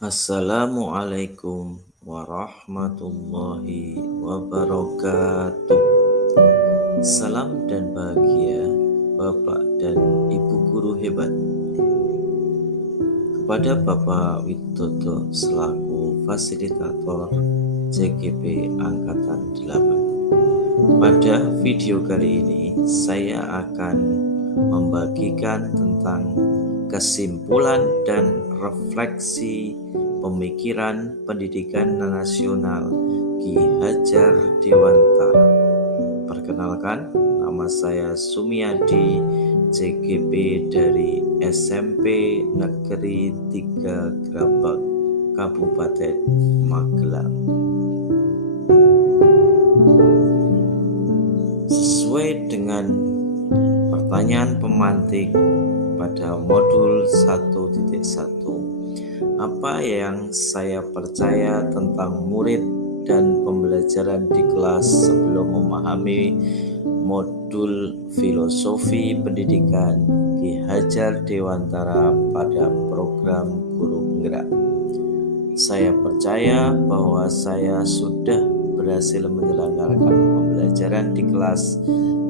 Assalamualaikum warahmatullahi wabarakatuh. Salam dan bahagia Bapak dan Ibu guru hebat. Kepada Bapak Widodo selaku fasilitator JGP Angkatan 8. Pada video kali ini saya akan membagikan tentang kesimpulan dan refleksi pemikiran pendidikan nasional Ki Hajar Dewantara. Perkenalkan, nama saya Sumiadi, JGP dari SMP Negeri 3 Grabak, Kabupaten Magelang. Sesuai dengan pertanyaan pemantik pada modul 1.1, apa yang saya percaya tentang murid dan pembelajaran di kelas sebelum memahami modul filosofi pendidikan Ki Hajar Dewantara pada program Guru Penggerak? Saya percaya bahwa saya sudah berhasil menyelenggarakan pembelajaran di kelas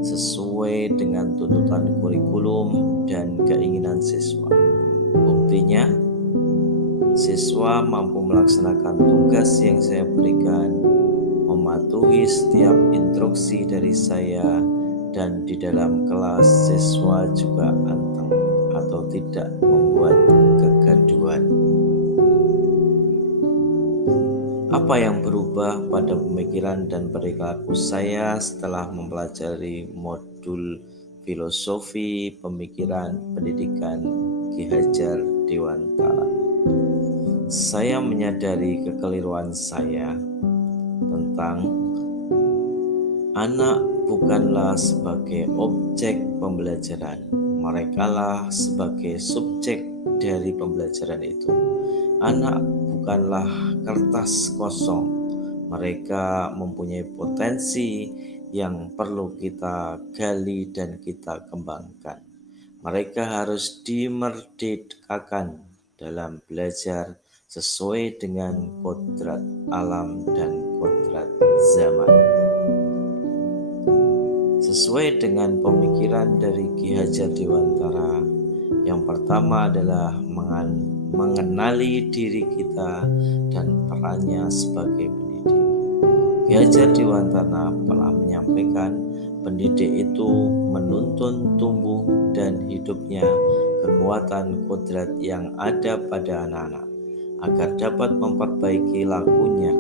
sesuai dengan tuntutan kurikulum dan keinginan siswa. Buktinya, siswa mampu melaksanakan tugas yang saya berikan, mematuhi setiap instruksi dari saya, dan di dalam kelas siswa juga anteng atau tidak membuat kegaduhan. Apa yang berubah pada pemikiran dan perilaku saya setelah mempelajari modul filosofi pemikiran pendidikan Ki Hajar Dewantara? Saya menyadari kekeliruan saya tentang anak bukanlah sebagai objek pembelajaran, merekalah sebagai subjek dari pembelajaran itu. Anak bukanlah kertas kosong, mereka mempunyai potensi yang perlu kita gali dan kita kembangkan. Mereka harus dimerdekakan dalam belajar sesuai dengan kodrat alam dan kodrat zaman. Sesuai dengan pemikiran dari Ki Hajar Dewantara, yang pertama adalah mengenali diri kita dan perannya sebagai pendidik. Ki Hajar Dewantara telah menyampaikan pendidik itu menuntun tumbuh dan hidupnya kekuatan kodrat yang ada pada anak-anak agar dapat memperbaiki lakunya,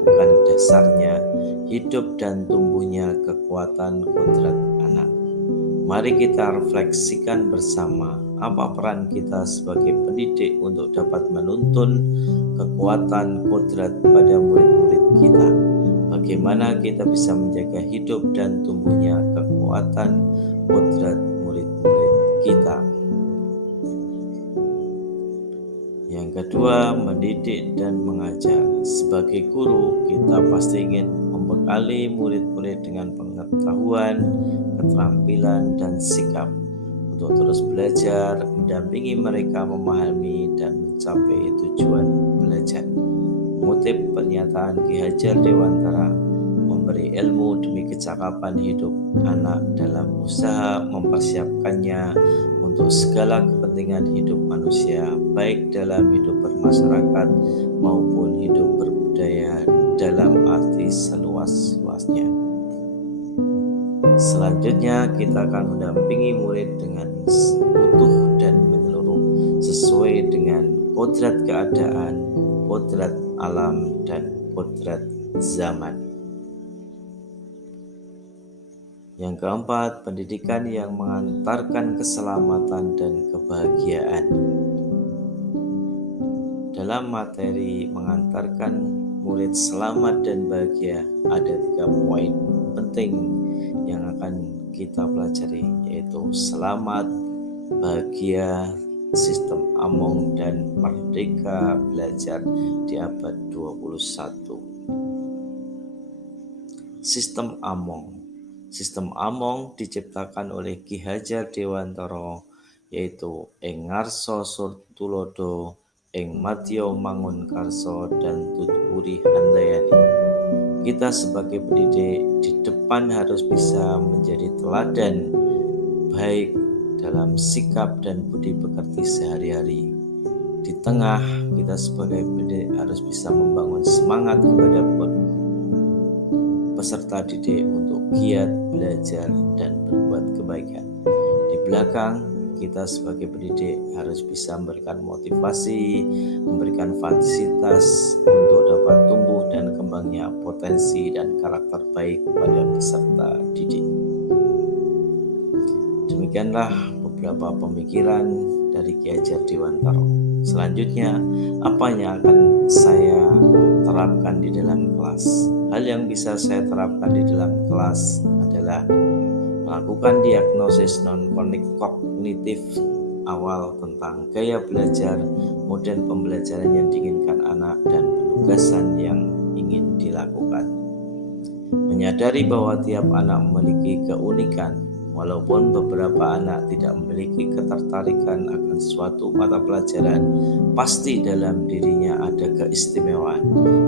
bukan dasarnya, hidup dan tumbuhnya kekuatan kodrat anak. Mari kita refleksikan bersama apa peran kita sebagai pendidik untuk dapat menuntun kekuatan kodrat pada murid-murid kita. Bagaimana kita bisa menjaga hidup dan tumbuhnya kekuatan kodrat murid-murid kita. Yang kedua, mendidik dan mengajar. Sebagai guru, kita pasti ingin membekali murid-murid dengan pengetahuan, keterampilan, dan sikap untuk terus belajar, mendampingi mereka memahami dan mencapai tujuan belajar. Mengutip pernyataan Ki Hajar Dewantara, memberi ilmu demi kecakapan hidup anak dalam usaha mempersiapkannya untuk segala kepentingan hidup manusia, baik dalam hidup bermasyarakat maupun hidup berbudaya dalam arti seluas-luasnya. Selanjutnya, kita akan mendampingi murid dengan utuh dan menyeluruh sesuai dengan kodrat keadaan, kodrat alam, dan kodrat zaman. Yang keempat, pendidikan yang mengantarkan keselamatan dan kebahagiaan. Dalam materi mengantarkan murid selamat dan bahagia, ada 3 poin penting yang akan kita pelajari, yaitu selamat, bahagia, sistem Among, dan merdeka belajar di abad 21. Sistem Among. Sistem Among diciptakan oleh Ki Hajar Dewantara, yaitu ing ngarsa Tulodo ing Matio Mangunkarso dan Tutpuri Handayani. Kita sebagai pendidik di depan harus bisa menjadi teladan baik dalam sikap dan budi pekerti sehari-hari. Di tengah, kita sebagai pendidik harus bisa membangun semangat kepada peserta didik untuk giat belajar dan berbuat kebaikan. Di belakang, kita sebagai pendidik harus bisa memberikan motivasi, memberikan fasilitas untuk dapat tumbuh dan kembangnya potensi dan karakter baik pada peserta didik. Demikianlah beberapa pemikiran dari Ki Hajar Dewantara. Selanjutnya, apa yang akan saya terapkan di dalam kelas? Hal yang bisa saya terapkan di dalam kelas adalah melakukan diagnosis non-kognitif awal tentang gaya belajar, model pembelajaran yang diinginkan anak, dan penugasan yang ingin dilakukan. Menyadari bahwa tiap anak memiliki keunikan, walaupun beberapa anak tidak memiliki ketertarikan akan suatu mata pelajaran, pasti dalam dirinya ada keistimewaan.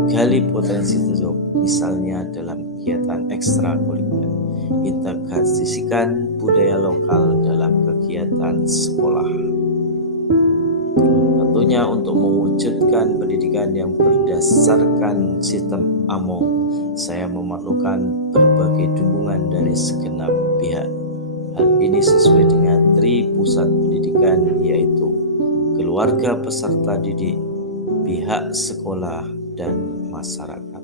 Gali potensi tersebut, misalnya dalam kegiatan ekstrakurikuler. Integrasikan budaya lokal dalam kegiatan sekolah. Tentunya untuk mewujudkan pendidikan yang berdasarkan sistem AMO, saya memerlukan berbagai dukungan dari segenap pihak. Hal ini sesuai dengan tri pusat pendidikan, yaitu keluarga peserta didik, pihak sekolah, dan masyarakat.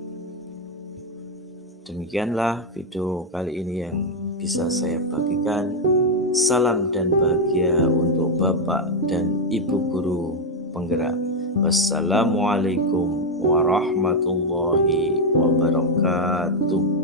Demikianlah video kali ini yang bisa saya bagikan. Salam dan bahagia untuk Bapak dan Ibu guru penggerak. Wassalamualaikum warahmatullahi wabarakatuh.